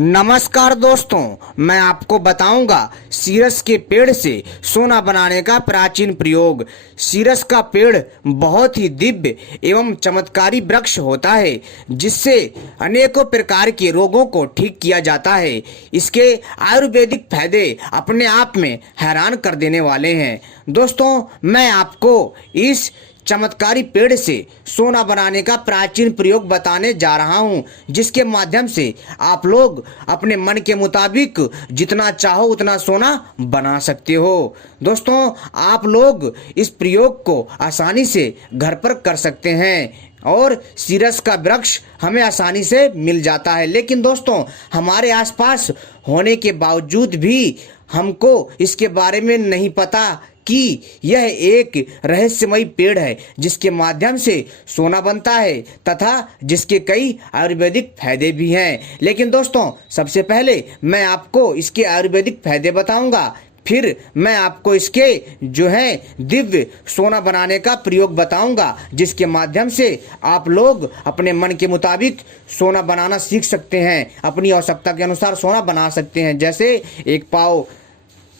नमस्कार दोस्तों, मैं आपको बताऊंगा सीरस के पेड़ से सोना बनाने का प्राचीन प्रयोग। सीरस का पेड़ बहुत ही दिव्य एवं चमत्कारी वृक्ष होता है जिससे अनेकों प्रकार के रोगों को ठीक किया जाता है। इसके आयुर्वेदिक फायदे अपने आप में हैरान कर देने वाले हैं। दोस्तों, मैं आपको इस चमत्कारी पेड़ से सोना बनाने का प्राचीन प्रयोग बताने जा रहा हूं, जिसके माध्यम से आप लोग अपने मन के मुताबिक जितना चाहो उतना सोना बना सकते हो। दोस्तों, आप लोग इस प्रयोग को आसानी से घर पर कर सकते हैं और सीरस का वृक्ष हमें आसानी से मिल जाता है। लेकिन दोस्तों, हमारे आसपास होने के बावजूद भी हमको इसके बारे में नहीं पता कि यह एक रहस्यमयी पेड़ है जिसके माध्यम से सोना बनता है तथा जिसके कई आयुर्वेदिक फायदे भी हैं। लेकिन दोस्तों, सबसे पहले मैं आपको इसके आयुर्वेदिक फायदे बताऊंगा, फिर मैं आपको इसके दिव्य सोना बनाने का प्रयोग बताऊंगा, जिसके माध्यम से आप लोग अपने मन के मुताबिक सोना बनाना सीख सकते हैं। अपनी आवश्यकता के अनुसार सोना बना सकते हैं, जैसे एक पाव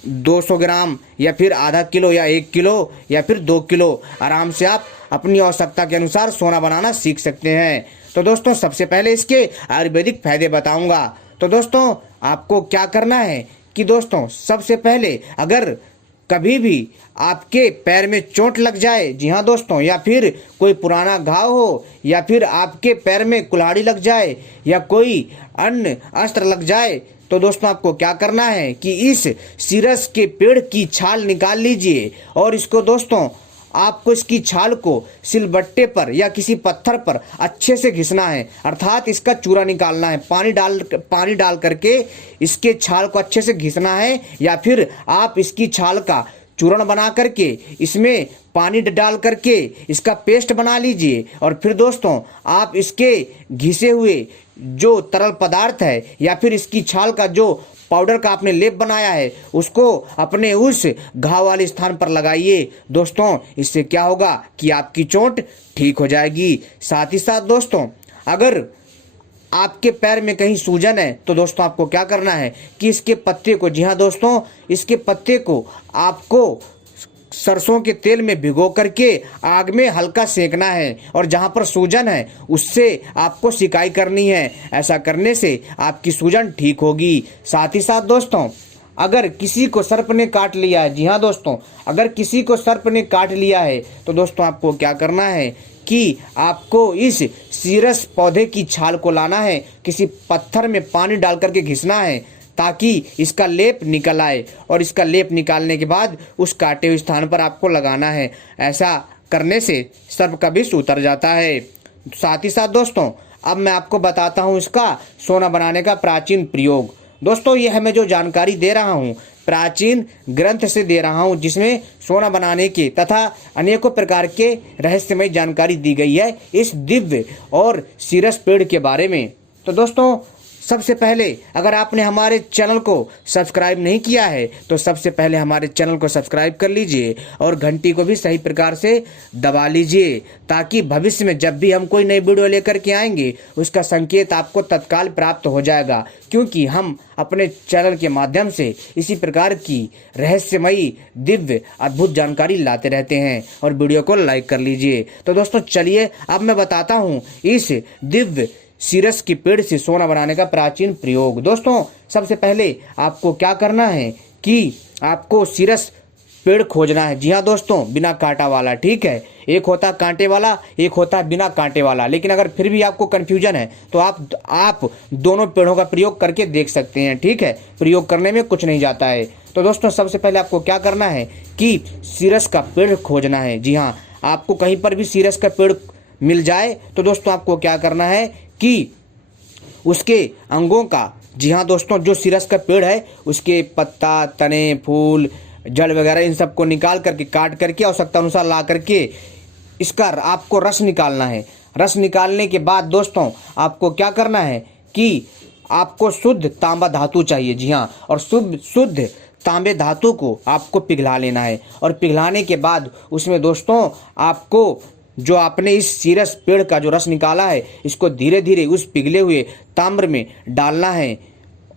200 ग्राम या फिर आधा किलो या 1 किलो या फिर 2 किलो आराम से आप अपनी आवश्यकता के अनुसार सोना बनाना सीख सकते हैं। तो दोस्तों, सबसे पहले इसके आयुर्वेदिक फायदे बताऊंगा। तो दोस्तों, आपको क्या करना है कि दोस्तों, सबसे पहले अगर कभी भी आपके पैर में चोट लग जाए, जी हाँ दोस्तों, या फिर कोई पुराना घाव हो या फिर आपके पैर में कुल्हाड़ी लग जाए या कोई अन्य अस्त्र लग जाए, तो दोस्तों आपको क्या करना है कि इस सीरस के पेड़ की छाल निकाल लीजिए और इसको दोस्तों आपको इसकी छाल को सिलबट्टे पर या किसी पत्थर पर अच्छे से घिसना है, अर्थात इसका चूरा निकालना है। पानी डाल करके इसके छाल को अच्छे से घिसना है, या फिर आप इसकी छाल का चूर्ण बना करके इसमें पानी डाल करके इसका पेस्ट बना लीजिए। और फिर दोस्तों आप इसके घिसे हुए जो तरल पदार्थ है या फिर इसकी छाल का जो पाउडर का आपने लेप बनाया है उसको अपने उस घाव वाले स्थान पर लगाइए। दोस्तों, इससे क्या होगा कि आपकी चोट ठीक हो जाएगी। साथ ही साथ दोस्तों, अगर आपके पैर में कहीं सूजन है तो दोस्तों आपको क्या करना है कि इसके पत्ते को, जी हाँ दोस्तों, इसके पत्ते को आपको सरसों के तेल में भिगो करके आग में हल्का सेकना है और जहां पर सूजन है उससे आपको सिकाई करनी है। ऐसा करने से आपकी सूजन ठीक होगी। साथ ही साथ दोस्तों, अगर किसी को सर्प ने काट लिया है, जी हाँ दोस्तों, अगर किसी को सर्प ने काट लिया है तो दोस्तों आपको क्या करना है कि आपको इस सीरस पौधे की छाल को लाना है, किसी पत्थर में पानी डाल करके घिसना है ताकि इसका लेप निकल आए, और इसका लेप निकालने के बाद उस काटे हुए स्थान पर आपको लगाना है। ऐसा करने से सर्प का विष उतर जाता है। साथ ही साथ दोस्तों, अब मैं आपको बताता हूँ इसका सोना बनाने का प्राचीन प्रयोग। दोस्तों, यह मैं जो जानकारी दे रहा हूँ प्राचीन ग्रंथ से दे रहा हूँ, जिसमें सोना बनाने के तथा अनेकों प्रकार के रहस्यमय जानकारी दी गई है इस दिव्य और सीरस पेड़ के बारे में। तो दोस्तों, सबसे पहले अगर आपने हमारे चैनल को सब्सक्राइब नहीं किया है तो सबसे पहले हमारे चैनल को सब्सक्राइब कर लीजिए और घंटी को भी सही प्रकार से दबा लीजिए, ताकि भविष्य में जब भी हम कोई नई वीडियो लेकर के आएंगे उसका संकेत आपको तत्काल प्राप्त हो जाएगा, क्योंकि हम अपने चैनल के माध्यम से इसी प्रकार की रहस्यमयी दिव्य अद्भुत जानकारी लाते रहते हैं। और वीडियो को लाइक कर लीजिए। तो दोस्तों चलिए अब मैं बताता हूँ इस दिव्य सीरस के पेड़ से सोना बनाने का प्राचीन प्रयोग। दोस्तों, सबसे पहले आपको क्या करना है कि आपको सीरस पेड़ खोजना है। जी हाँ दोस्तों, बिना कांटा वाला, ठीक है। एक होता कांटे वाला, एक होता बिना कांटे वाला। लेकिन अगर फिर भी आपको कंफ्यूजन है तो आप दोनों पेड़ों का प्रयोग करके देख सकते हैं, ठीक है। प्रयोग करने में कुछ नहीं जाता है। तो दोस्तों, सबसे पहले आपको क्या करना है कि सीरस का पेड़ खोजना है। जी हाँ, आपको कहीं पर भी सीरस का पेड़ मिल जाए तो दोस्तों आपको क्या करना है कि उसके अंगों का, जी हाँ दोस्तों, जो सीरस का पेड़ है उसके पत्ता, तने, फूल, जड़ वगैरह इन सबको निकाल करके काट करके आवश्यकता अनुसार ला करके इसका आपको रस निकालना है। रस निकालने के बाद दोस्तों आपको क्या करना है कि आपको शुद्ध तांबा धातु चाहिए। जी हाँ, और शुद्ध तांबे धातु को आपको पिघला लेना है। और पिघलाने के बाद उसमें दोस्तों आपको जो आपने इस सीरस पेड़ का जो रस निकाला है इसको धीरे धीरे उस पिघले हुए ताम्र में डालना है।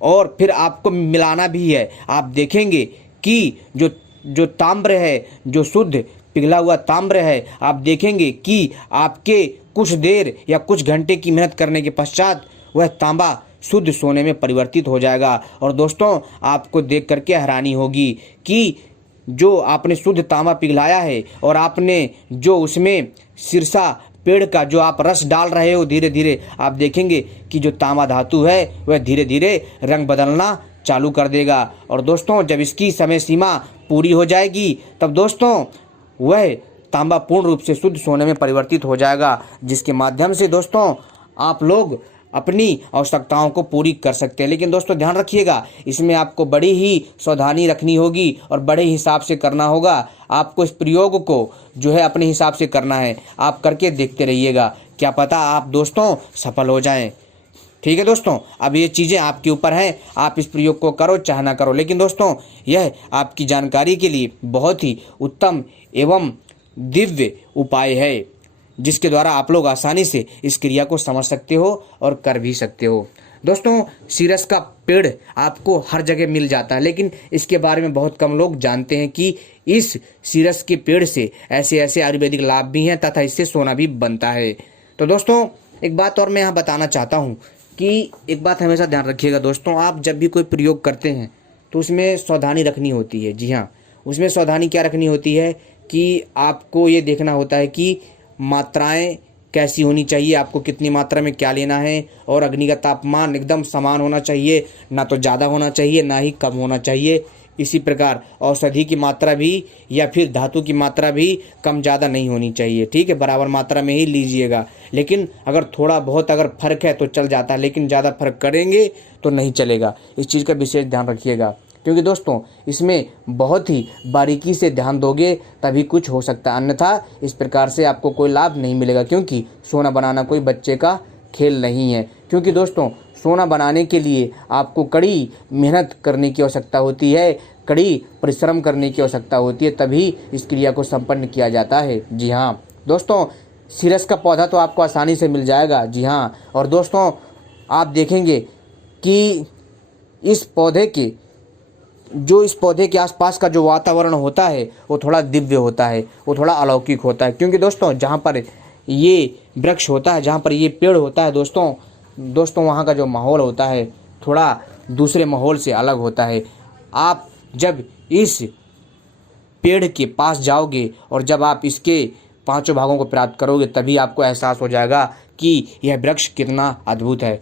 और फिर आपको मिलाना भी है। आप देखेंगे कि जो ताम्र है, जो शुद्ध पिघला हुआ ताम्र है, आप देखेंगे कि आपके कुछ देर या कुछ घंटे की मेहनत करने के पश्चात वह तांबा शुद्ध सोने में परिवर्तित हो जाएगा। और दोस्तों, आपको देख करके हैरानी होगी कि जो आपने शुद्ध तांबा पिघलाया है और आपने जो उसमें सिरसा पेड़ का जो आप रस डाल रहे हो, धीरे धीरे आप देखेंगे कि जो तांबा धातु है वह धीरे धीरे रंग बदलना चालू कर देगा। और दोस्तों, जब इसकी समय सीमा पूरी हो जाएगी तब दोस्तों वह तांबा पूर्ण रूप से शुद्ध सोने में परिवर्तित हो जाएगा, जिसके माध्यम से दोस्तों आप लोग अपनी आवश्यकताओं को पूरी कर सकते हैं। लेकिन दोस्तों ध्यान रखिएगा, इसमें आपको बड़ी ही सावधानी रखनी होगी और बड़े हिसाब से करना होगा। आपको इस प्रयोग को जो है अपने हिसाब से करना है। आप करके देखते रहिएगा, क्या पता आप दोस्तों सफल हो जाएं। ठीक है दोस्तों, अब ये चीज़ें आपके ऊपर हैं, आप इस प्रयोग को करो चाहे ना करो। लेकिन दोस्तों, यह आपकी जानकारी के लिए बहुत ही उत्तम एवं दिव्य उपाय है, जिसके द्वारा आप लोग आसानी से इस क्रिया को समझ सकते हो और कर भी सकते हो। दोस्तों, सीरस का पेड़ आपको हर जगह मिल जाता है, लेकिन इसके बारे में बहुत कम लोग जानते हैं कि इस सीरस के पेड़ से ऐसे ऐसे आयुर्वेदिक लाभ भी हैं तथा इससे सोना भी बनता है। तो दोस्तों, एक बात और मैं यहाँ बताना चाहता हूँ कि एक बात हमेशा ध्यान रखिएगा दोस्तों, आप जब भी कोई प्रयोग करते हैं तो उसमें सावधानी रखनी होती है। जी हाँ, उसमें सावधानी क्या रखनी होती है कि आपको ये देखना होता है कि मात्राएं कैसी होनी चाहिए, आपको कितनी मात्रा में क्या लेना है, और अग्नि का तापमान एकदम समान होना चाहिए, ना तो ज़्यादा होना चाहिए ना ही कम होना चाहिए। इसी प्रकार औषधि की मात्रा भी या फिर धातु की मात्रा भी कम ज़्यादा नहीं होनी चाहिए। ठीक है, बराबर मात्रा में ही लीजिएगा। लेकिन अगर थोड़ा बहुत अगर फर्क है तो चल जाता है, लेकिन ज़्यादा फर्क करेंगे तो नहीं चलेगा। इस चीज़ का विशेष ध्यान रखिएगा, क्योंकि दोस्तों इसमें बहुत ही बारीकी से ध्यान दोगे तभी कुछ हो सकता है, अन्यथा इस प्रकार से आपको कोई लाभ नहीं मिलेगा। क्योंकि सोना बनाना कोई बच्चे का खेल नहीं है। क्योंकि दोस्तों, सोना बनाने के लिए आपको कड़ी मेहनत करने की आवश्यकता होती है, कड़ी परिश्रम करने की आवश्यकता होती है, तभी इस क्रिया को संपन्न किया जाता है। जी हाँ दोस्तों, सीरस का पौधा तो आपको आसानी से मिल जाएगा। जी हाँ, और दोस्तों आप देखेंगे कि इस पौधे के आसपास का जो वातावरण होता है वो थोड़ा दिव्य होता है, वो थोड़ा अलौकिक होता है। क्योंकि दोस्तों जहाँ पर ये वृक्ष होता है, जहाँ पर ये पेड़ होता है दोस्तों वहाँ का जो माहौल होता है थोड़ा दूसरे माहौल से अलग होता है। आप जब इस पेड़ के पास जाओगे और जब आप इसके 5 भागों को प्राप्त करोगे तभी आपको एहसास हो जाएगा कि यह वृक्ष कितना अद्भुत है।